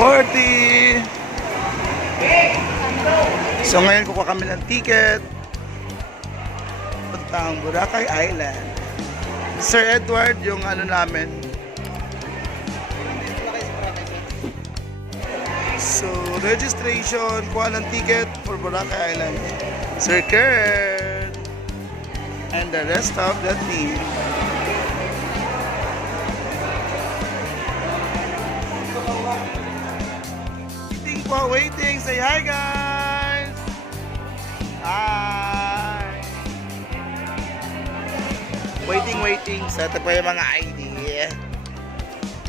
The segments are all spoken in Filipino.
40. So ngayon kukuha kami ng ticket puntang Boracay Island. Sir Edward yung ano namin. So registration, kuha ng ticket for Boracay Island. Sir Kurt and the rest of the team. Waiting, say hi guys. Hi. Waiting. So ito po yung mga ID.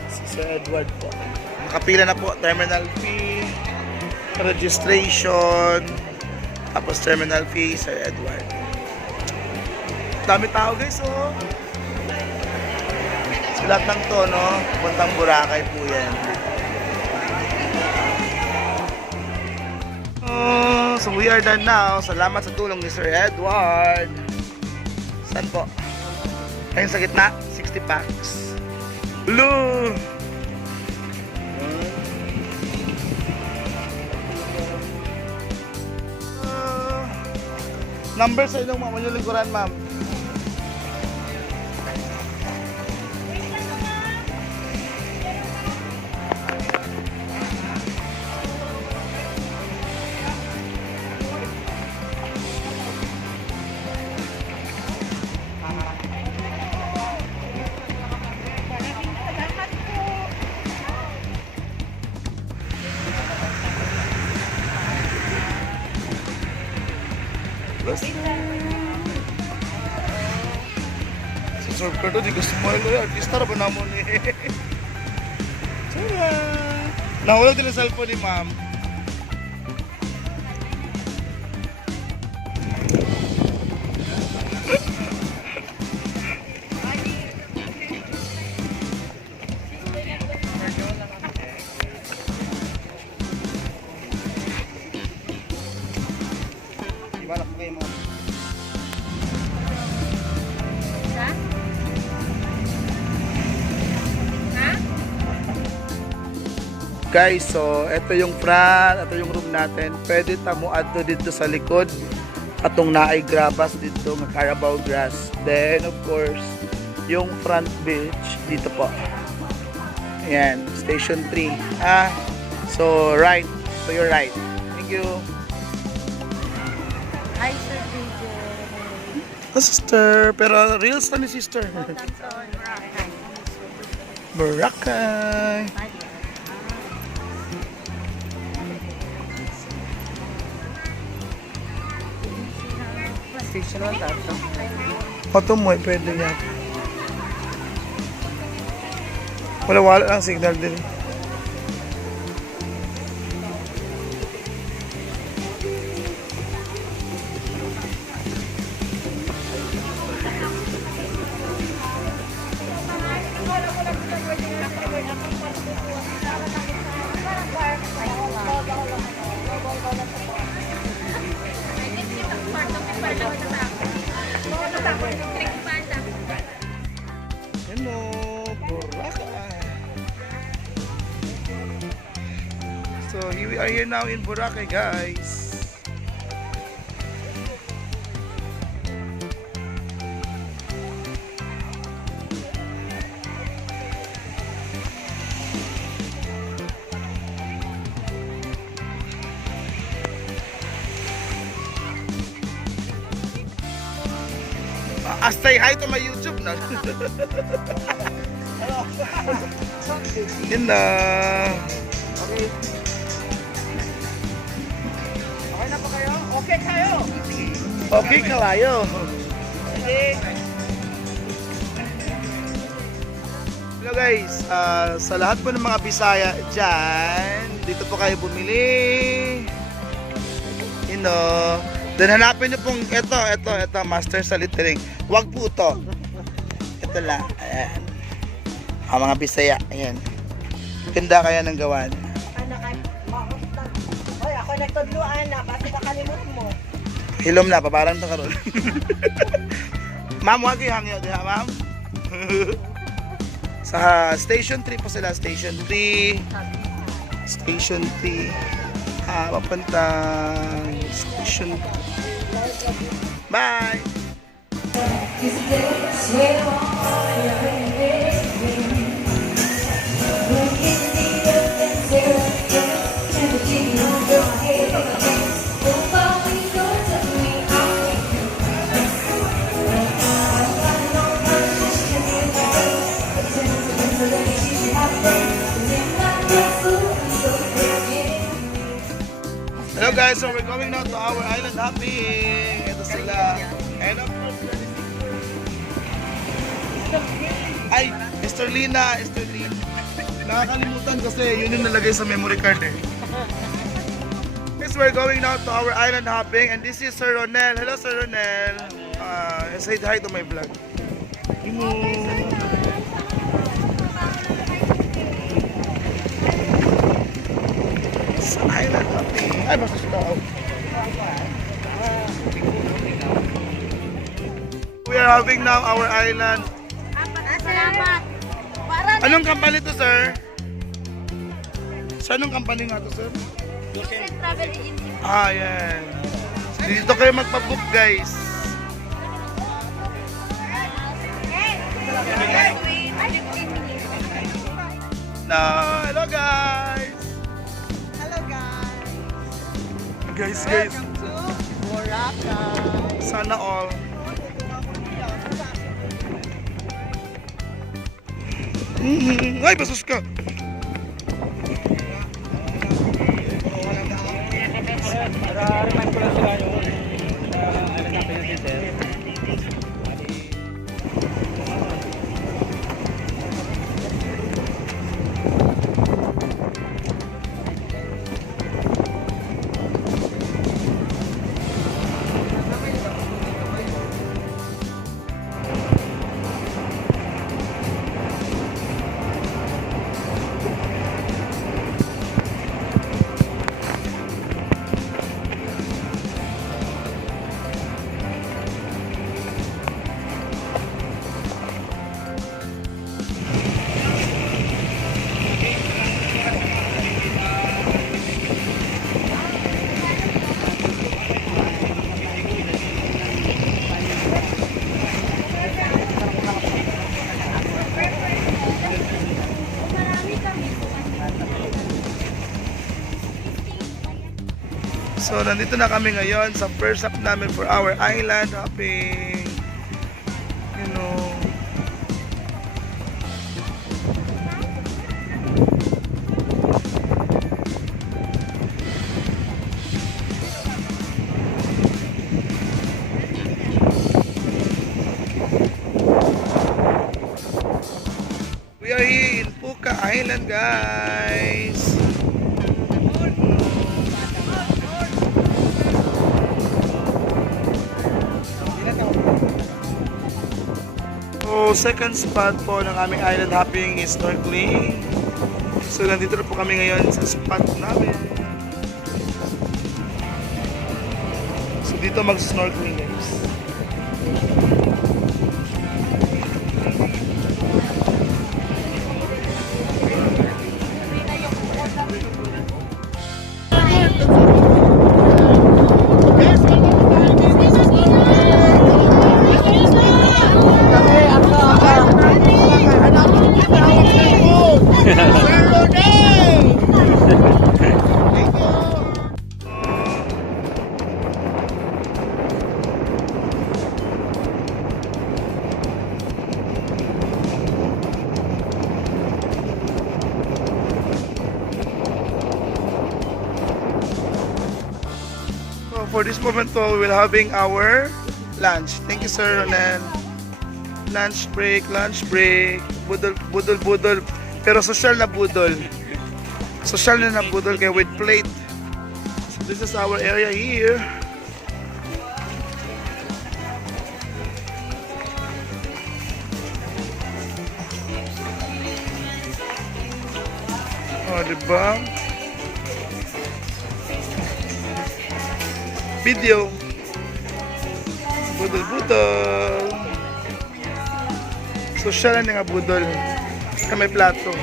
Si Sir Edward po. Nakapila na po. Terminal fee, registration, tapos terminal fee, Sir Edward. Dami tao guys, oh. So lahat ng to, no? Puntang Boracay po yan. So we are done now. Salamat sa tulong ni Sir Edward. Saan po? Ayun sa gitna, 60 packs. Blue! Number sa inyong mga lingkuran, ma'am. Serve ka doon, di ko smile ko. Artista na ba naman eh? Tara! Nahulog din ang cellphone ni ma'am. Ibalak mo kayo mo. Guys, so ito yung front, ito yung room natin. Pwede tamo adto dito sa likod. Atong naay grabas dito ng Carabao grass. Then of course, yung front beach dito po. Ayan, station 3. So right, to your right. Thank you. Hi, Sir DJ. Sister, pero reels na ni sister. Boracay. Station 1 tato. Ito mo, pwede yan. Wala lang signal din. Hello, Boracay. So we are here now in Boracay, guys. Say hi to my YouTube na. Yun na. Okay. Okay na po kayo? Okay kayo? Okay, kalayo. Okay. Hello guys, sa lahat po ng mga Bisaya dyan, dito po kayo bumili. You know, then hanapin niyo pong ito, master sa littering. Wag po ito. Ito lang. Ayan. Ang mga Bisaya. Ayan. Ganda kaya ng gawan. Hoy, ako nagtudluan na. Basta nakalimot mo. Hilom na, paparang ito karoon. Ma'am, wag yung hangyo. Diha, ma'am? Sa station 3 po sila. Station 3. Station 3. Papuntang Station 2. Bye! Hello guys, so we're going now to our island hopping. Ito sila. And of course, ay, Esterlina. Nakakalimutan kasi yun yung nalagay sa memory card eh. Yes, we're going now to our island hopping and this is Sir Ronel. Hello Sir Ronel. Say hi to my vlog. Sa island hopping. Ay, basta siya. We are having now our island. Salamat. Anong company to, sir? Sa anong company nga to, sir? Travel agency. Yan. So, dito kayo magpa-book, guys. Hello, guys. Hello guys. Guys. Welcome to Boracay. Sana all. Ay, basos ka. Remind ko lang sila yung island hopping natin, sir. So, nandito na kami ngayon sa first stop namin for our island hopping. You know. We are here in Puka Island, guys. So, second spot po ng aming island hopping is snorkeling. So, nandito na po kami ngayon sa spot namin. So, dito mag-snorkeling, guys. For this moment po, we will having our lunch. Thank you, Sir Ronel. Lunch break. Budol. Pero social na budol. Social na budol kaya with plate. So this is our area here. Oh, diba? Video. Budol. Social na nga budol. Sa may plato.